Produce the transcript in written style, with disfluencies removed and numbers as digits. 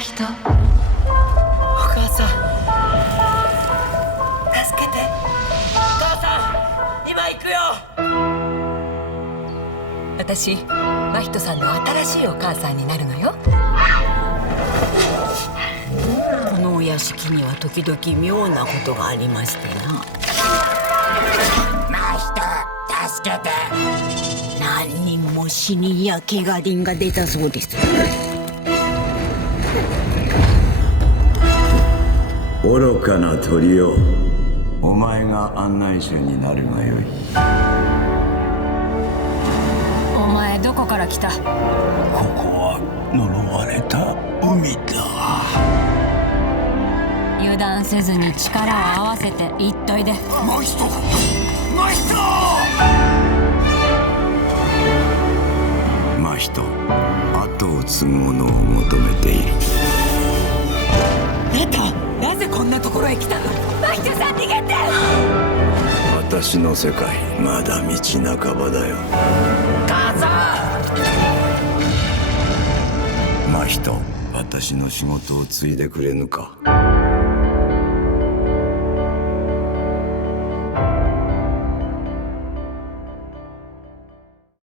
人。お母さん、助けて。母さん、今行くよ。私、真人さんの新しいお母さんになるのよ。このお屋敷には時々妙なことがありましてな。真人、助けて。何人も死人や怪我人が出たそうです。愚かな鳥よ、お前が案内者になるがよい。お前どこから来た？ここは呪われた海だ。油断せずに力を合わせて言っといで。真人、後を継ぐ者を求めている。なぜこんなところへ来たの？真人さん逃げて！私の世界、まだ道半ばだよ。母さ真人、私の仕事を継いでくれぬか。